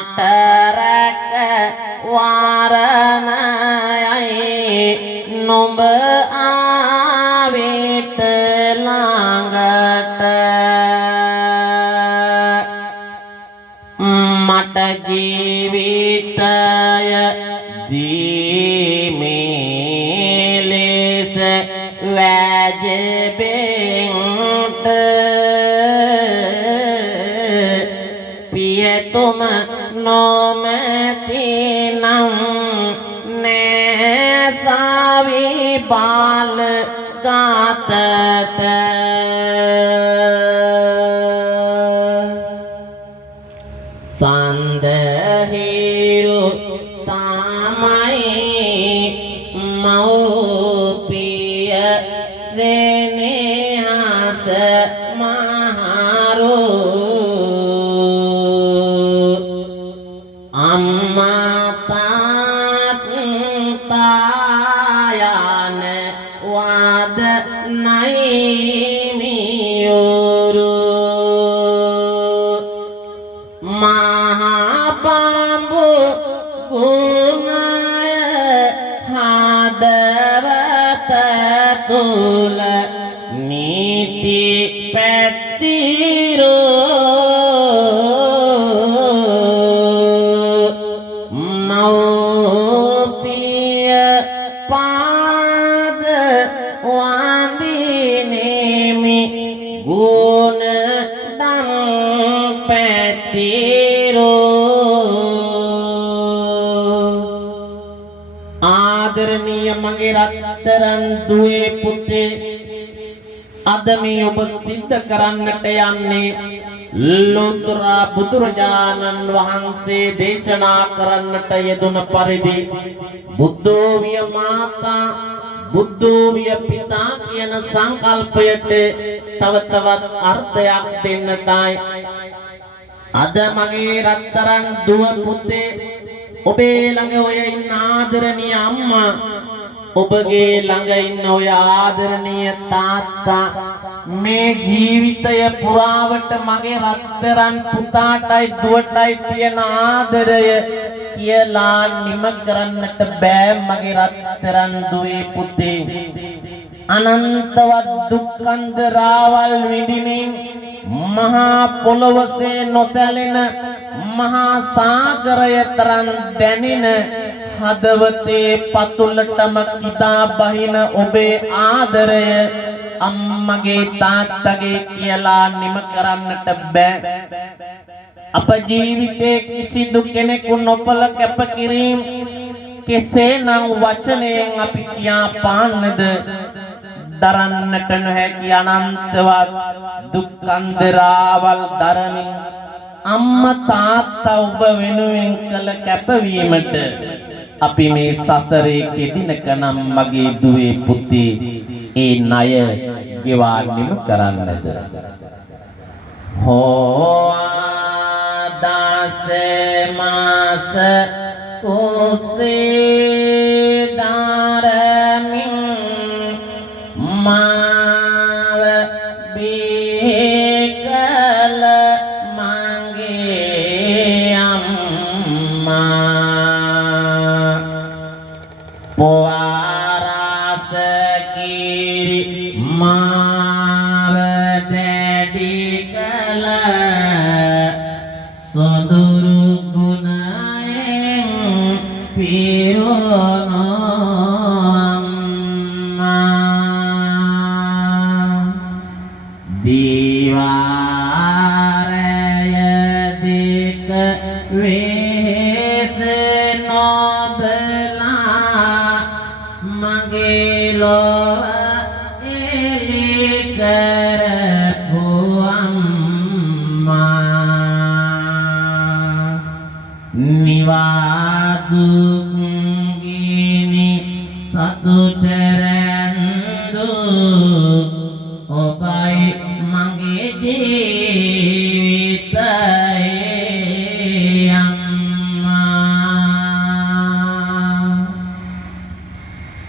මාතරක වාරණයයි නුඹ ආවිත ළඟට මට ජීවිතය දීමේ ලෙස වැජබෙන්ට පියතුම නොමැතිනම් නෑසාවි බාල ගාතත සන්දහිරු තමයි මව්පිය සෙනෙහස මහරු අම්මා තාත්තායන වාද නයිමියුරු මහාබඹු ගුණය හදවත තුල නීති පැතිරෝ මෞපිය පාද වන්දිනෙමි ගුණ දම් ආදරණීය මගේ රත්තරන් දුවේ පුතේ අද මේ ඔබ සිද්ධ කරන්නට යන්නේ ලෝතර බුදුරජාණන් වහන්සේ දේශනා කරන්නට යෙදුන පරිදි බුද්ධෝවිය මාතා බුද්ධෝවිය පිතා කියන සංකල්පයට තව තවත් අර්ථයක් දෙන්නටයි අද මගේ රත්තරන් දුව පුතේ ඔබේ ළඟ ඔය ඉන්න ආදරණීය අම්මා ඔබගේ ළඟ ඉන්න ඔය ආදරණීය තාත්තා මේ ජීවිතය පුරාවට මගේ රත්තරන් පුතාටයි දුවටයි තියෙන ආදරය කියලා නිම කරන්නට බෑ මගේ රත්තරන් දුවේ පුතේ අනන්තවත් දුක්ඛන්දරාවල් විඳිනින් මහා පොළොවසේ නොසැලෙන මහා සාගරය තරම් දැනෙන හදවතේ පතුලටම කිදා බහින ඔබේ ආදරය අම්මගේ තාත්තගේ කියලා නිම කරන්නට බෑ අප ජීවිතේ කිසිදු කෙනෙකු නොපල කැපකිරීම කෙසේනම් වචනයෙන් අපි කියා පාන්නද දරන්නට නොහැකි අනන්තවත් දුක්ඛන්දරාවල් දරමින් අම්මා තාත්තා ඔබ වෙනුවෙන් කළ කැපවීමට අපි මේ සසරේ කෙදිනකනම් මගේ දුවේ පුතේ ඒ ණය ගෙවා නිම කරන්නද හෝ ආදාස මාස කුසේ දාරමින් මාව බිකල මගේ අම්මා පොආරස කිරි මාව දැඩි කල සොදුරු ගුණයෙන් පිරුණු දීවාරය දික වෙහෙස නොබලා මගේ ලොව එලි කරපු අම්මා නිවාදුක් ගිනි සතුටරැන්දු ඔබයි මගේ ජීවිතයේ අම්මා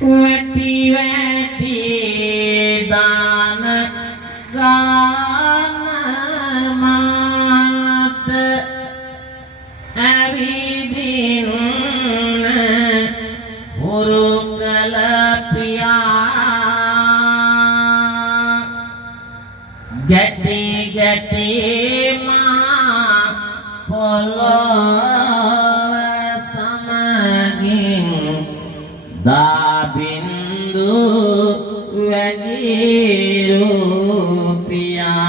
වැටි වැටි දාන ගානමට ඇවිදින්න හුරු කළ පියා ගැටි ගැටි මා පොළොව සමගින් දාබින්දු වැගිරු පියා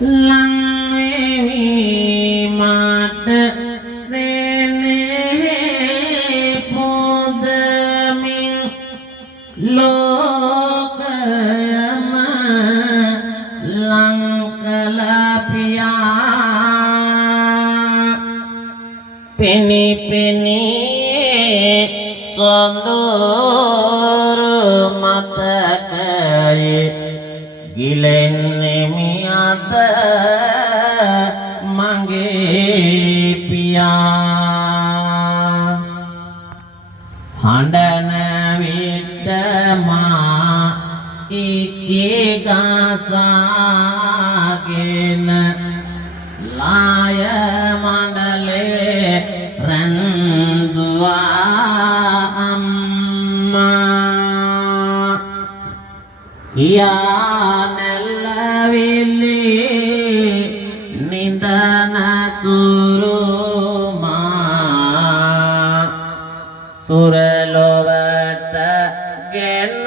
ලං වෙවි මට සෙනෙහ පොදමින් ලෝකයම ලං කළ පියා පෙනි පෙනි සොඳුරු මතකයේ ගිලෙන්නේ අද මගේ පියා හඬන විට මා ඉකේ ගාසාගෙන ලාය මණ්ඩලේ රැඳුවා අම්මා කියා නැල්ලවිලි නිදන තුරුමා සුරලොවට ගෙන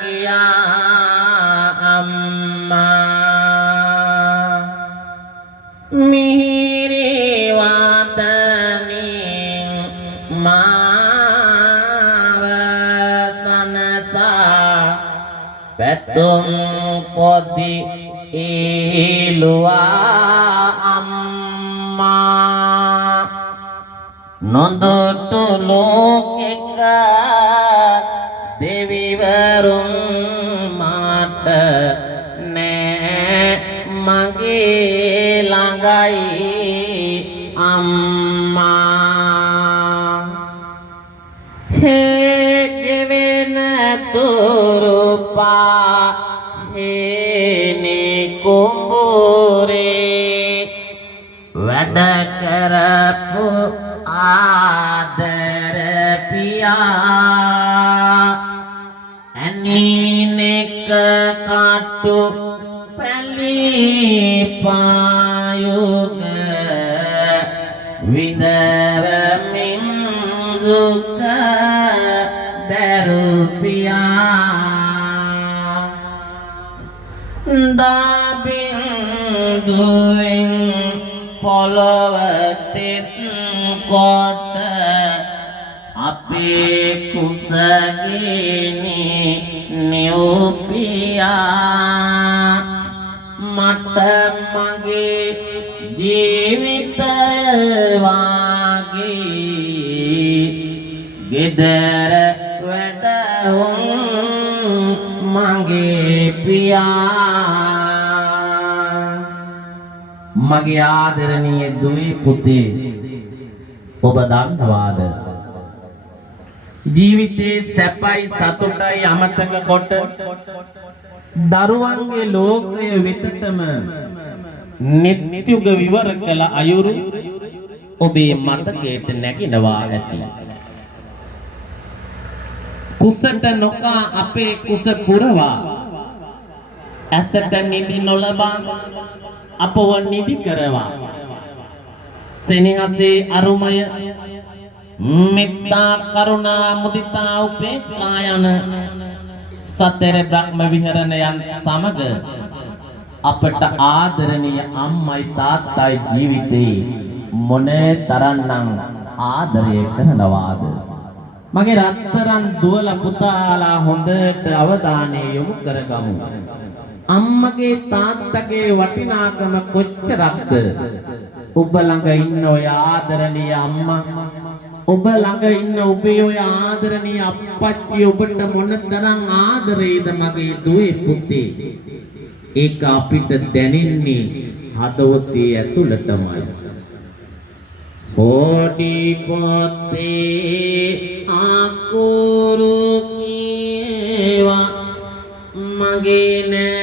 ගියා අම්මා මිහිරි වදනින් මාව සනසා පැතුම් පොදි ඉලුවා අම්මා නොදොටු ලෝකෙක දෙවිවරුන් මට නෑ මගේ ළඟයි අම්මා හෙගෙවෙන තුරුපා හේනේ කුඹුරේ වැඩ කරපු ආදර පියා ඇනිනෙක කටු පැලි පායුග විඳවමින් දුක දරු පියා දාබින්දුවෙන් පොළොව තෙත් කොට අපේ කුසගිනි නිව්පියා මට මගේ ජීවිතය වාගේ ගෙදර වැඩ මගේ පියා මගේ ආදරණීය දුවේ පුතේ ඔබ දන්නවාද ජීවිතේ සැපයි සතුටයි අමතක කොට දරුවන්ගේ ලෝකය වෙතටම නිත්‍යුග විවර කළ අයුරු ඔබේ මතකයට නැගිනවා ඇති කුසට නොකා අපේ කුස පුරවා ඇසට නිදි නොලබා අපව නිදි කරවා සෙනෙහසේ අරුමය මෙත්තා කරුණා මුදිතා උපේක්ඛා යන සතර බ්‍රහ්ම විහරණයන් සමග අපට ආදරණීය අම්මයි තාත්තයි ජීවිතේ මොනේ තරම්නම් ආදරය කරනවාද මගේ රත්තරන් දුවල පුතාලා හොඳට අවධානය යොමු කරගමු අම්මගේ තාත්තගේ වටිනාකම කොච්චරක්ද ඔබ ළඟ ඉන්න ඔය ආදරණීය අම්මා ඔබ ළඟ ඉන්න ඔබේ ඔය ආදරණීය අප්පච්චි ඔබට මොනතරම් ආදරේද මගේ දුවේ පුතේ ඒක අපිට දැනෙන්නේ හදවතේ ඇතුළතමයි පොඩි පොතේ අකුරු කියවා මගේ නෑ